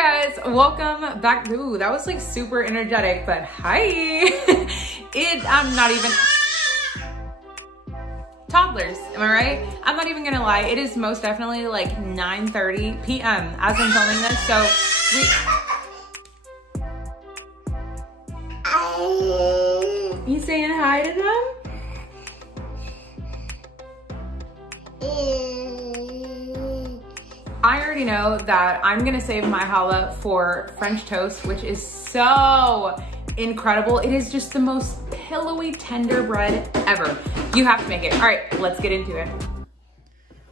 Hi guys, welcome back. Ooh, that was like super energetic, but hi. I'm not even, toddlers, am I right? I'm not even gonna lie, it is most definitely like 9:30 p.m. as I'm filming this, so you saying hi to them? I already know that I'm gonna save my challah for French toast, which is so incredible. It is just the most pillowy, tender bread ever. You have to make it. All right, let's get into it.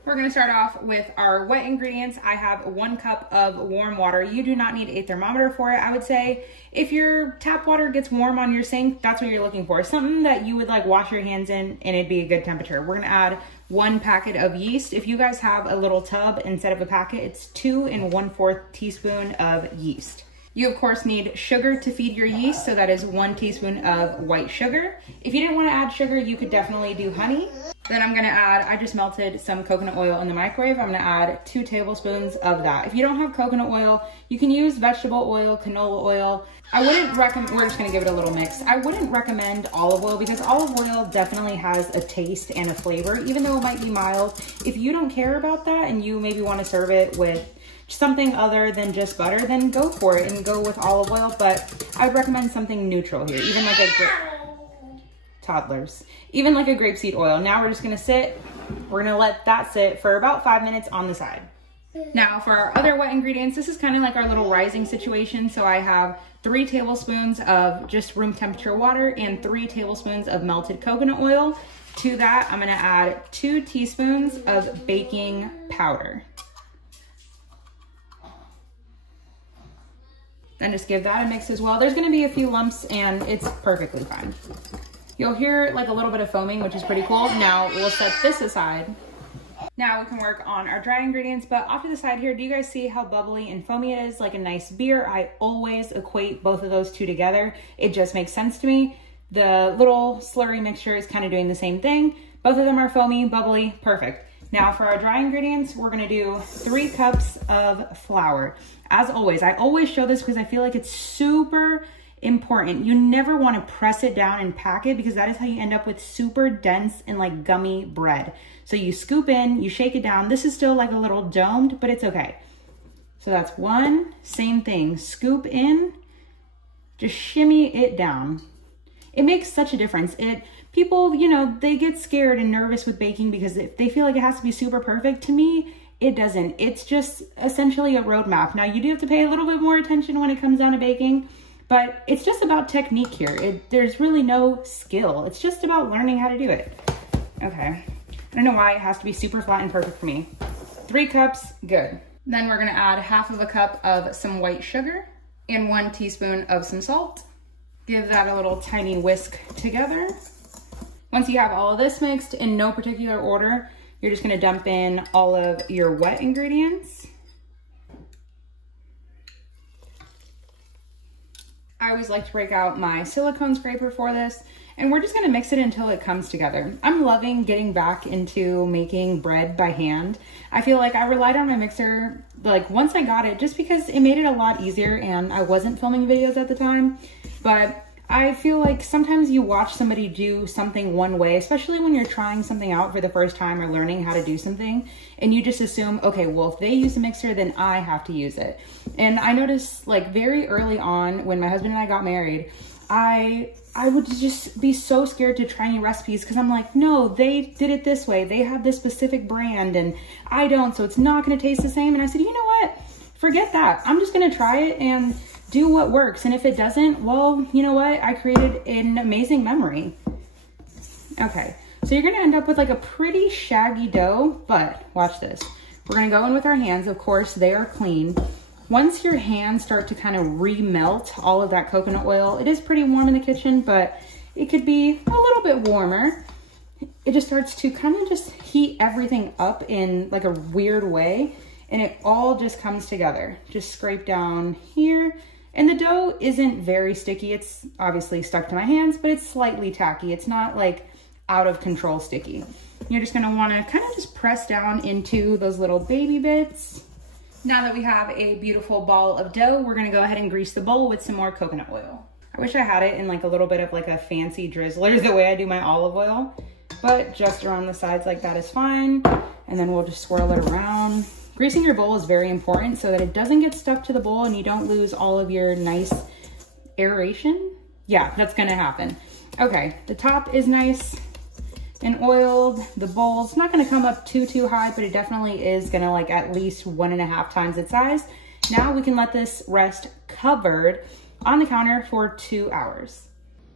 We're gonna start off with our wet ingredients. I have 1 cup of warm water. You do not need a thermometer for it. I would say if your tap water gets warm on your sink, that's what you're looking for. Something that you would like wash your hands in and it'd be a good temperature. We're gonna add 1 packet of yeast. If you guys have a little tub instead of a packet, it's 2 1/4 teaspoon of yeast. You of course need sugar to feed your yeast, so that is 1 teaspoon of white sugar. If you didn't want to add sugar, you could definitely do honey. Then I'm gonna add, I just melted some coconut oil in the microwave. I'm gonna add 2 tablespoons of that. If you don't have coconut oil, you can use vegetable oil, canola oil. I wouldn't recommend, we're just gonna give it a little mix. I wouldn't recommend olive oil because olive oil definitely has a taste and a flavor, even though it might be mild. If you don't care about that and you maybe wanna serve it with something other than just butter, then go for it and go with olive oil. But I'd recommend something neutral here, even like a toddlers, even like a grapeseed oil. Now we're just gonna we're gonna let that sit for about 5 minutes on the side. Now for our other wet ingredients, this is kind of like our little rising situation. So I have 3 tablespoons of just room temperature water and 3 tablespoons of melted coconut oil. To that, I'm gonna add 2 teaspoons of baking powder. Then just give that a mix as well. There's gonna be a few lumps and it's perfectly fine. You'll hear like a little bit of foaming, which is pretty cool. Now we'll set this aside. Now we can work on our dry ingredients, but off to the side here, do you guys see how bubbly and foamy it is? Like a nice beer. I always equate both of those two together. It just makes sense to me. The little slurry mixture is kind of doing the same thing. Both of them are foamy, bubbly, perfect. Now for our dry ingredients, we're gonna do 3 cups of flour. As always, I always show this because I feel like it's super important. You never want to press it down and pack it because that is how you end up with super dense and like gummy bread. So you scoop in, you shake it down. This is still like a little domed, but it's okay. So that's 1, same thing, scoop in, just shimmy it down. It makes such a difference. People, you know, they get scared and nervous with baking because if they feel like it has to be super perfect. To me, it doesn't. It's just essentially a roadmap. Now you do have to pay a little bit more attention when it comes down to baking, but it's just about technique here. There's really no skill. It's just about learning how to do it. Okay, I don't know why it has to be super flat and perfect for me. 3 cups, good. Then we're gonna add 1/2 cup of some white sugar and 1 teaspoon of some salt. Give that a little tiny whisk together. Once you have all of this mixed in no particular order, you're just gonna dump in all of your wet ingredients. I always like to break out my silicone scraper for this, and we're just gonna mix it until it comes together. I'm loving getting back into making bread by hand. I feel like I relied on my mixer, like once I got it, just because it made it a lot easier and I wasn't filming videos at the time. But I feel like sometimes you watch somebody do something one way, especially when you're trying something out for the first time or learning how to do something, and you just assume, okay, well, if they use a mixer, then I have to use it. And I noticed like very early on when my husband and I got married, I would just be so scared to try new recipes because I'm like, no, they did it this way. They have this specific brand and I don't, so it's not gonna taste the same. And I said, you know what? Forget that. I'm just gonna try it and do what works. And if it doesn't, well, you know what? I created an amazing memory. Okay, so you're gonna end up with like a pretty shaggy dough, but watch this. We're gonna go in with our hands. Of course, they are clean. Once your hands start to kind of remelt all of that coconut oil, it is pretty warm in the kitchen, but it could be a little bit warmer. It just starts to kind of just heat everything up in like a weird way, and it all just comes together. Just scrape down here. And the dough isn't very sticky. It's obviously stuck to my hands, but it's slightly tacky. It's not like out of control sticky. You're just gonna wanna kind of just press down into those little baby bits. Now that we have a beautiful ball of dough, we're gonna go ahead and grease the bowl with some more coconut oil. I wish I had it in like a little bit of like a fancy drizzler the way I do my olive oil, but just around the sides like that is fine. And then we'll just swirl it around. Greasing your bowl is very important so that it doesn't get stuck to the bowl and you don't lose all of your nice aeration. Yeah, that's gonna happen. Okay, the top is nice and oiled. The bowl's not gonna come up too high, but it definitely is gonna like at least 1.5 times its size. Now we can let this rest covered on the counter for 2 hours.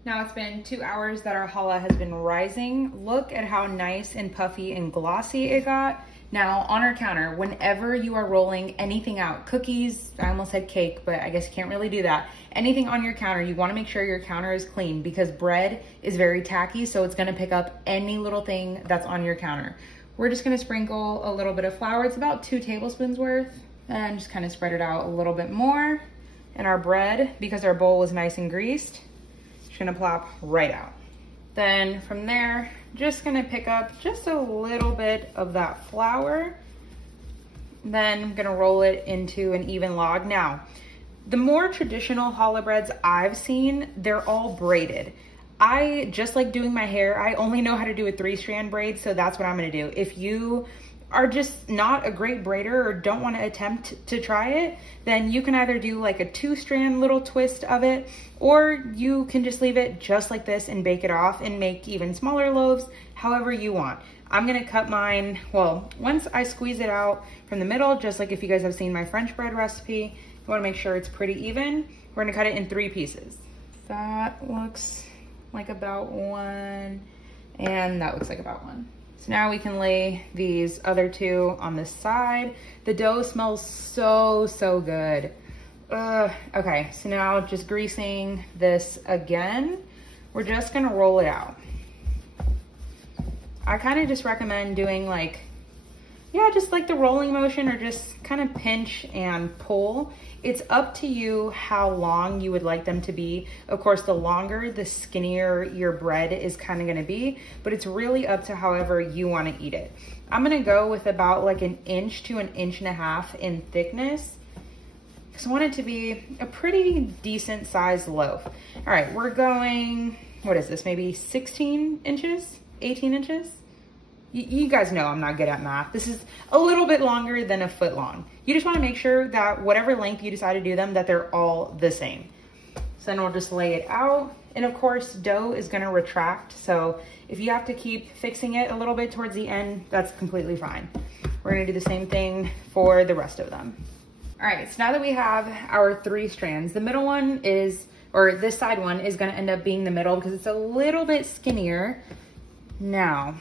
Now it's been 2 hours that our challah has been rising. Look at how nice and puffy and glossy it got. Now on our counter, whenever you are rolling anything out, cookies, I almost said cake, but I guess you can't really do that. Anything on your counter, you wanna make sure your counter is clean because bread is very tacky, so it's gonna pick up any little thing that's on your counter. We're just gonna sprinkle a little bit of flour. It's about 2 tablespoons worth, and just kind of spread it out a little bit more. And our bread, because our bowl was nice and greased, it's gonna plop right out. Then from there, just gonna pick up just a little bit of that flour. Then I'm gonna roll it into an even log. Now, the more traditional challah breads I've seen, they're all braided. I just like doing my hair. I only know how to do a 3-strand braid, so that's what I'm gonna do. If you are just not a great braider or don't want to attempt to try it, then you can either do like a 2-strand little twist of it, or you can just leave it just like this and bake it off and make even smaller loaves, however you want. I'm gonna cut mine, well, once I squeeze it out from the middle, just like if you guys have seen my French bread recipe, you wanna make sure it's pretty even. We're gonna cut it in 3 pieces. That looks like about 1, and that looks like about 1. So now we can lay these other 2 on this side. The dough smells so good. Okay, so now just greasing this again. We're just gonna roll it out. I kind of just recommend doing like, yeah, just like the rolling motion or just kind of pinch and pull. It's up to you how long you would like them to be. Of course, the longer, the skinnier your bread is kind of gonna be, but it's really up to however you wanna eat it. I'm gonna go with about like 1 inch to 1.5 inches in thickness, because I want it to be a pretty decent sized loaf. All right, we're going, what is this, maybe 16 inches, 18 inches? You guys know I'm not good at math. This is a little bit longer than 1 foot long. You just wanna make sure that whatever length you decide to do them, that they're all the same. So then we'll just lay it out. And of course, dough is gonna retract. So if you have to keep fixing it a little bit towards the end, that's completely fine. We're gonna do the same thing for the rest of them. All right, so now that we have our 3 strands, the middle one is, or this side one is gonna end up being the middle because it's a little bit skinnier. Now,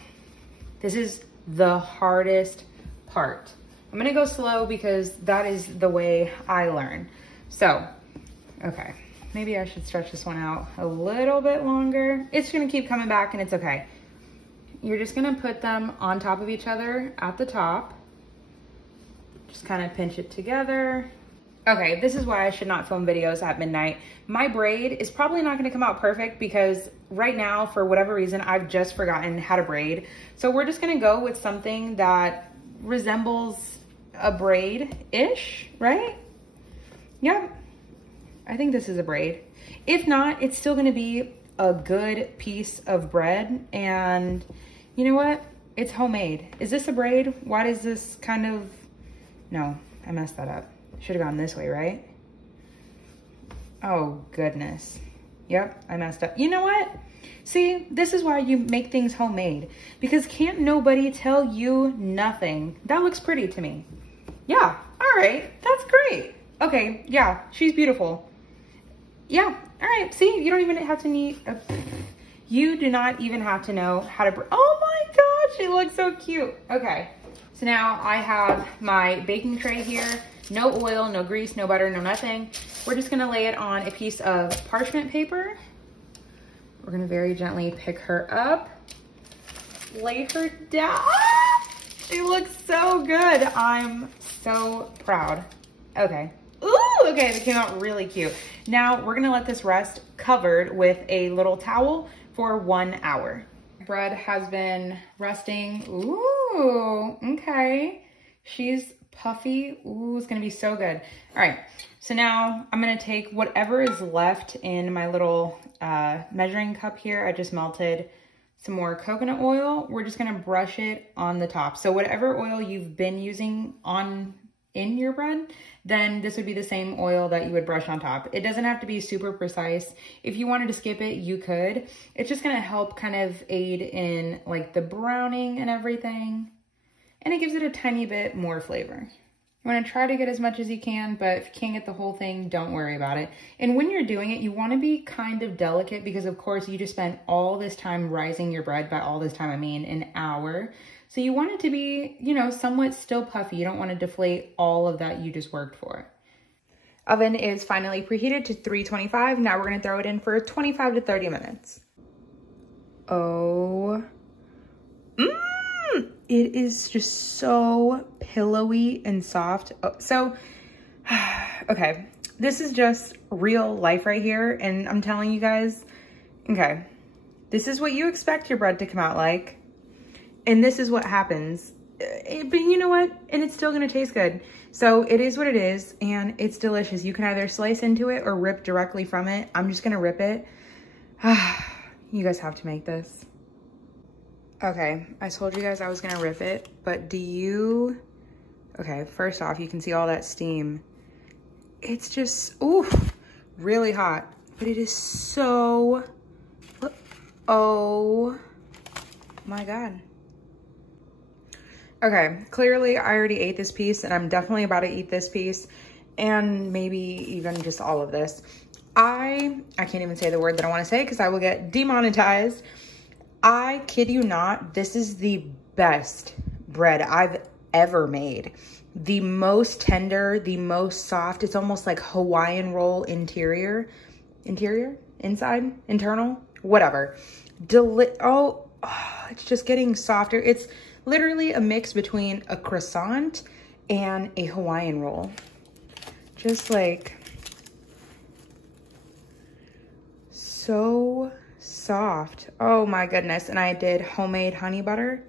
this is the hardest part. I'm gonna go slow because that is the way I learn. So, okay, maybe I should stretch this one out a little bit longer. It's gonna keep coming back and it's okay. You're just gonna put them on top of each other at the top. Just kind of pinch it together. Okay, this is why I should not film videos at midnight. My braid is probably not gonna come out perfect because right now, for whatever reason, I've just forgotten how to braid. So we're just gonna go with something that resembles a braid-ish, right? Yeah, I think this is a braid. If not, it's still gonna be a good piece of bread. And you know what? It's homemade. Is this a braid? Why does this kind of, no, I messed that up. Should have gone this way, right? Oh, goodness. Yep, I messed up. You know what? See, this is why you make things homemade, because can't nobody tell you nothing. That looks pretty to me. Yeah, all right, that's great. Okay, yeah, she's beautiful. Yeah, all right, see, you don't even have to need, you do not even have to know how to, oh my gosh, she looks so cute. Okay, so now I have my baking tray here. No oil, no grease, no butter, no nothing. We're just gonna lay it on a piece of parchment paper. We're gonna very gently pick her up, lay her down. Ah! She looks so good. I'm so proud. Okay. Ooh, okay, that came out really cute. Now we're gonna let this rest covered with a little towel for 1 hour. Bread has been resting. Ooh, okay. She's puffy. Ooh, it's gonna be so good. All right, so now I'm gonna take whatever is left in my little measuring cup here. I just melted some more coconut oil. We're just gonna brush it on the top. So whatever oil you've been using in your bread, then this would be the same oil that you would brush on top. It doesn't have to be super precise. If you wanted to skip it, you could. It's just gonna help kind of aid in like the browning and everything. And it gives it a tiny bit more flavor. You wanna try to get as much as you can, but if you can't get the whole thing, don't worry about it. And when you're doing it, you wanna be kind of delicate because of course you just spent all this time rising your bread. By all this time, I mean an hour. So you want it to be, you know, somewhat still puffy. You don't wanna deflate all of that you just worked for. Oven is finally preheated to 325. Now we're gonna throw it in for 25 to 30 minutes. Oh, it is just so pillowy and soft. So, okay, this is just real life right here. And I'm telling you guys, okay, this is what you expect your bread to come out like. And this is what happens. But you know what? And it's still gonna taste good. So it is what it is, and it's delicious. You can either slice into it or rip directly from it. I'm just gonna rip it. You guys have to make this. Okay, I told you guys I was gonna rip it, but do you, okay, first off, you can see all that steam. It's just, ooh, really hot, but it is so, oh my God. Okay, clearly I already ate this piece and I'm definitely about to eat this piece and maybe even just all of this. I can't even say the word that I wanna say because I will get demonetized. I kid you not, this is the best bread I've ever made. The most tender, the most soft. It's almost like Hawaiian roll interior, inside, internal, whatever. Oh, it's just getting softer. It's literally a mix between a croissant and a Hawaiian roll. Just like so soft. Oh my goodness. And I did homemade honey butter.